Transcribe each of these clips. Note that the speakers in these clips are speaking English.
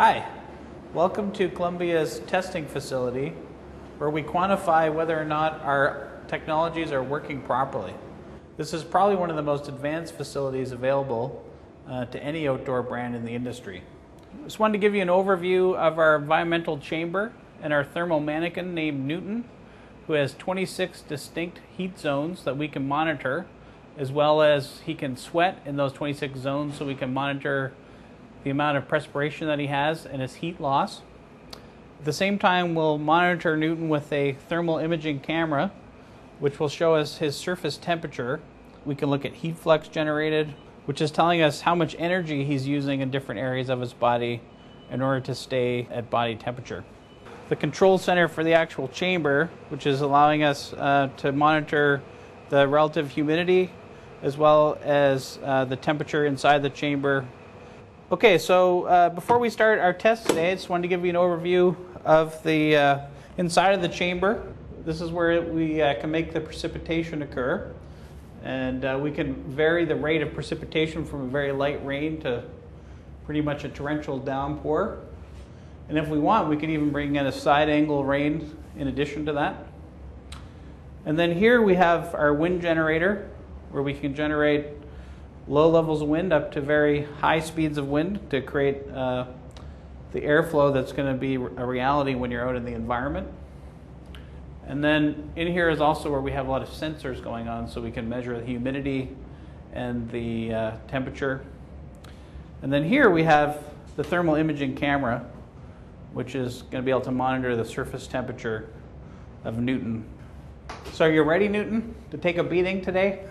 Hi, welcome to Columbia's testing facility where we quantify whether or not our technologies are working properly. This is probably one of the most advanced facilities available to any outdoor brand in the industry. Just wanted to give you an overview of our environmental chamber and our thermal mannequin named Newton, who has 26 distinct heat zones that we can monitor, as well as he can sweat in those 26 zones so we can monitor the amount of perspiration that he has and his heat loss. At the same time, we'll monitor Newton with a thermal imaging camera, which will show us his surface temperature. We can look at heat flux generated, which is telling us how much energy he's using in different areas of his body in order to stay at body temperature. The control center for the actual chamber, which is allowing us to monitor the relative humidity as well as the temperature inside the chamber. Okay, so before we start our test today, I just wanted to give you an overview of the inside of the chamber. This is where we can make the precipitation occur, and we can vary the rate of precipitation from a very light rain to pretty much a torrential downpour. And if we want, we can even bring in a side angle rain in addition to that. And then here we have our wind generator, where we can generate low levels of wind up to very high speeds of wind to create the airflow that's going to be a reality when you're out in the environment. And then in here is also where we have a lot of sensors going on, so we can measure the humidity and the temperature. And then here we have the thermal imaging camera, which is going to be able to monitor the surface temperature of Newton. So are you ready, Newton, to take a beating today?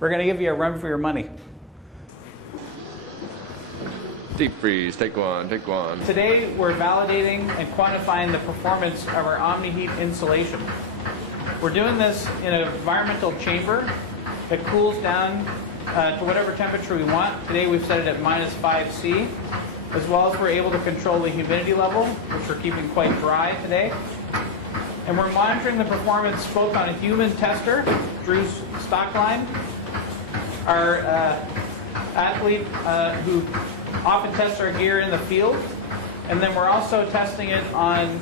We're going to give you a run for your money. Deep freeze, take one, take one. Today we're validating and quantifying the performance of our Omni-Heat insulation. We're doing this in an environmental chamber that cools down to whatever temperature we want. Today we've set it at -5°C, as well as we're able to control the humidity level, which we're keeping quite dry today. And we're monitoring the performance both on a human tester, Drew's stock line, our athlete who often tests our gear in the field, and then we're also testing it on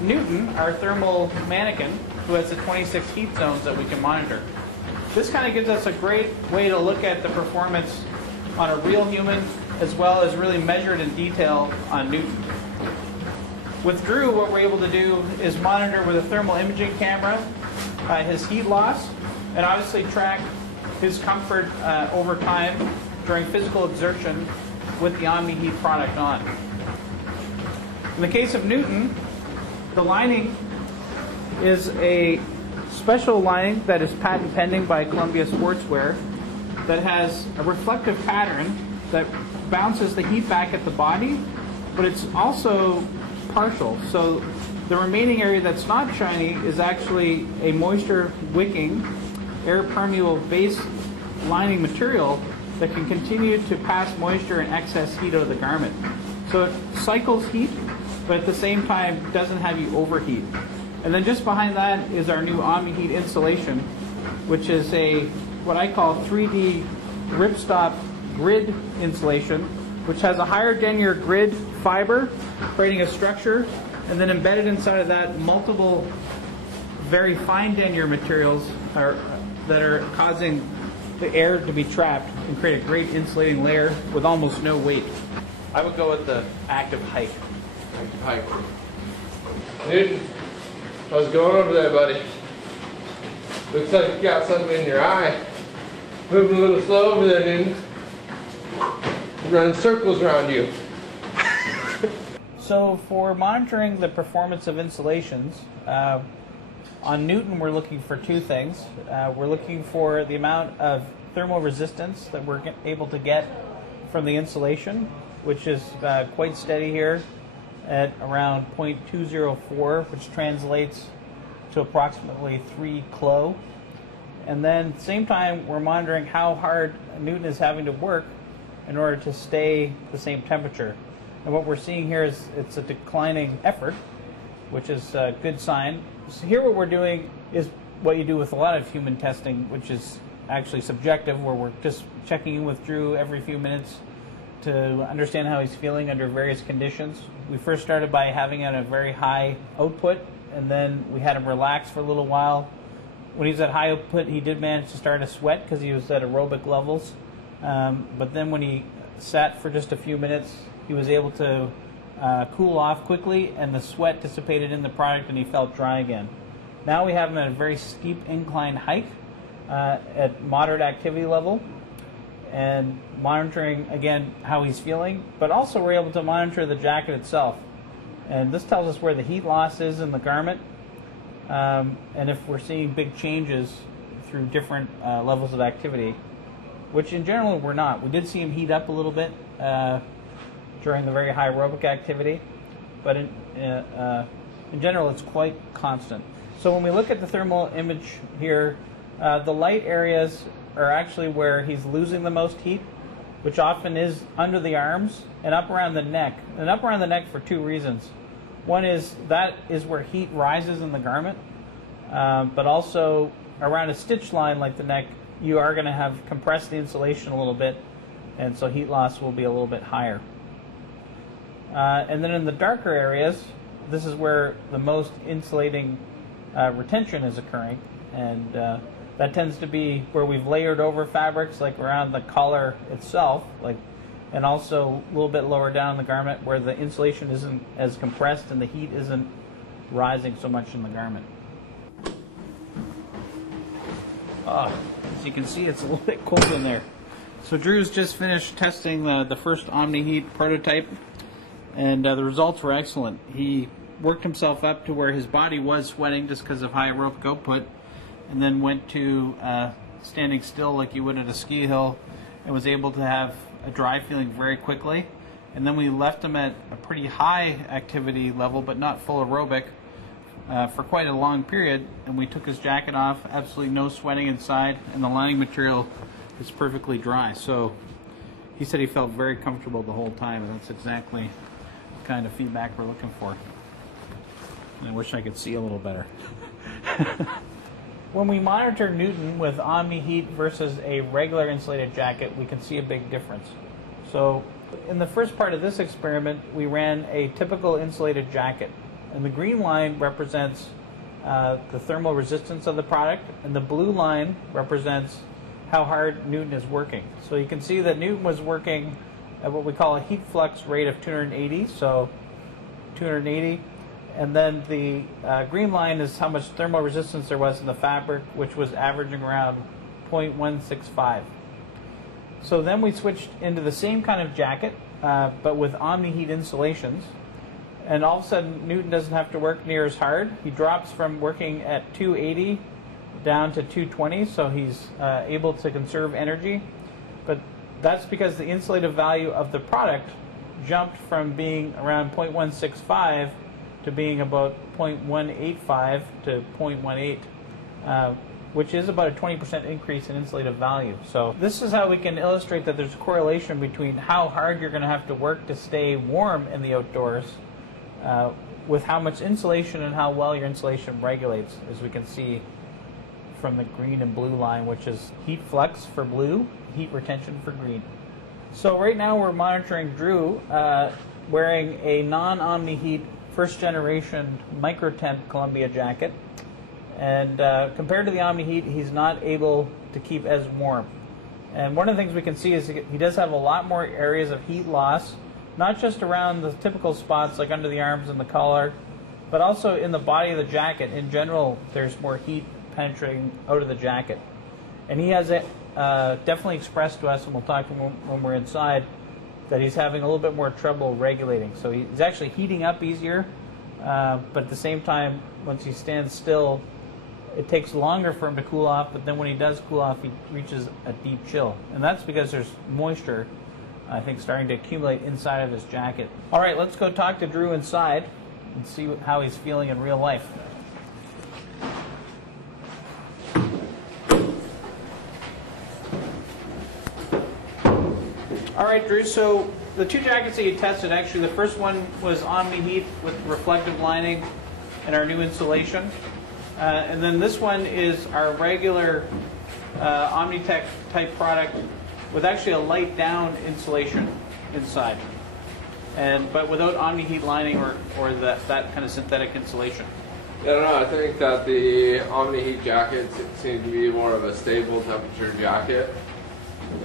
Newton, our thermal mannequin, who has the 26 heat zones that we can monitor. This kind of gives us a great way to look at the performance on a real human, as well as really measured in detail on Newton. With Drew, what we're able to do is monitor with a thermal imaging camera his heat loss, and obviously track his comfort over time during physical exertion with the Omni-Heat product on. In the case of Newton, the lining is a special lining that is patent pending by Columbia Sportswear that has a reflective pattern that bounces the heat back at the body, but it's also partial. So the remaining area that's not shiny is actually a moisture wicking, air permeable base lining material that can continue to pass moisture and excess heat out of the garment. So it cycles heat, but at the same time doesn't have you overheat. And then just behind that is our new Omni-Heat insulation, which is a what I call 3D ripstop grid insulation, which has a higher denier grid fiber, creating a structure, and then embedded inside of that multiple very fine denier materials that are causing the air to be trapped and create a great insulating layer with almost no weight. I would go with the active hike. Active hike. Newton, how's it going over there, buddy? Looks like you got something in your eye. Moving a little slow over there, Newton. Running circles around you. So for monitoring the performance of insulations, on Newton we're looking for two things. We're looking for the amount of thermal resistance that we're able to get from the insulation, which is quite steady here at around 0.204, which translates to approximately 3 kilo. And then at the same time we're monitoring how hard Newton is having to work in order to stay the same temperature. And what we're seeing here is it's a declining effort, which is a good sign. So here what we're doing is what you do with a lot of human testing, which is actually subjective, where we're just checking in with Drew every few minutes to understand how he's feeling under various conditions. We first started by having him at a very high output, and then we had him relax for a little while. When he was at high output, he did manage to start to sweat because he was at aerobic levels. But then when he sat for just a few minutes, he was able to cool off quickly, and the sweat dissipated in the product, and he felt dry again. Now we have him at a very steep incline height at moderate activity level, and monitoring again how he's feeling, but also we're able to monitor the jacket itself. And this tells us where the heat loss is in the garment, and if we're seeing big changes through different levels of activity, which in general we're not. We did see him heat up a little bit during the very high aerobic activity, but in general it's quite constant. So when we look at the thermal image here, the light areas are actually where he's losing the most heat, which often is under the arms and up around the neck. And up around the neck for two reasons. One is that is where heat rises in the garment, but also around a stitch line like the neck, you are going to have compressed the insulation a little bit, and so heat loss will be a little bit higher. And then in the darker areas, this is where the most insulating retention is occurring, and that tends to be where we've layered over fabrics, like around the collar itself, and also a little bit lower down in the garment where the insulation isn't as compressed and the heat isn't rising so much in the garment. As you can see, it's a little bit cold in there. So Drew's just finished testing the first Omni-Heat prototype, and the results were excellent. He worked himself up to where his body was sweating just because of high aerobic output, and then went to standing still like you would at a ski hill, and was able to have a dry feeling very quickly. And then we left him at a pretty high activity level, but not full aerobic, for quite a long period, and we took his jacket off, absolutely no sweating inside, and the lining material is perfectly dry. So he said he felt very comfortable the whole time, and that's exactly the kind of feedback we're looking for. And I wish I could see a little better. When we monitor Newton with Omni-Heat versus a regular insulated jacket, we can see a big difference. So in the first part of this experiment, we ran a typical insulated jacket. And the green line represents the thermal resistance of the product, and the blue line represents how hard Newton is working. So you can see that Newton was working at what we call a heat flux rate of 280, so 280. And then the green line is how much thermal resistance there was in the fabric, which was averaging around 0.165. So then we switched into the same kind of jacket, but with Omni-Heat insulations. And all of a sudden, Newton doesn't have to work near as hard. He drops from working at 280 down to 220, so he's able to conserve energy. But that's because the insulative value of the product jumped from being around 0.165 to being about 0.185 to 0.18, which is about a 20% increase in insulative value. So this is how we can illustrate that there's a correlation between how hard you're going to have to work to stay warm in the outdoors with how much insulation and how well your insulation regulates, as we can see from the green and blue line, which is heat flux for blue, heat retention for green. So right now we're monitoring Drew wearing a non-Omni-Heat first generation micro temp Columbia jacket, and compared to the Omni-Heat, he's not able to keep as warm. And one of the things we can see is he does have a lot more areas of heat loss, not just around the typical spots like under the arms and the collar, but also in the body of the jacket. In general, there's more heat penetrating out of the jacket. And he has it definitely expressed to us, and we'll talk when we're inside, that he's having a little bit more trouble regulating. So he's actually heating up easier, but at the same time, once he stands still, it takes longer for him to cool off, but then when he does cool off, he reaches a deep chill. And that's because there's moisture, I think, starting to accumulate inside of his jacket. All right, let's go talk to Drew inside and see how he's feeling in real life. All right, Drew, so the two jackets that you tested, actually the first one was Omni-Heat with reflective lining and our new insulation. And then this one is our regular Omni-Tech type product with actually a light down insulation inside, but without Omni-Heat lining or that kind of synthetic insulation. I don't know, I think that the Omni-Heat jackets seem to be more of a stable temperature jacket.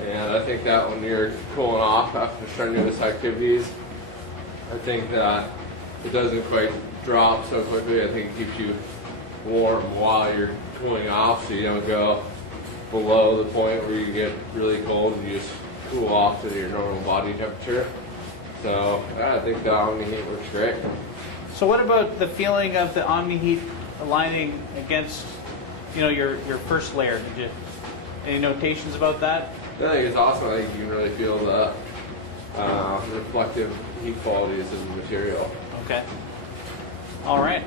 And I think that when you're cooling off after strenuous activities, I think that it doesn't quite drop so quickly. I think it keeps you warm while you're cooling off, so you don't go below the point where you get really cold and you just cool off to your normal body temperature. So yeah, I think the Omni-Heat works great. So what about the feeling of the Omni-Heat lining against, your first layer? Any notations about that? I think it's awesome. I think you can really feel the reflective heat qualities of the material. Okay. All right.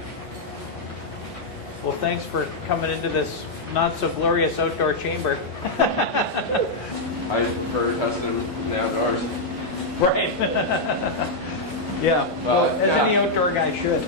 Well, thanks for coming into this not so glorious outdoor chamber. I prefer testing them in the outdoors. Right. Yeah. Well, as any outdoor guy should.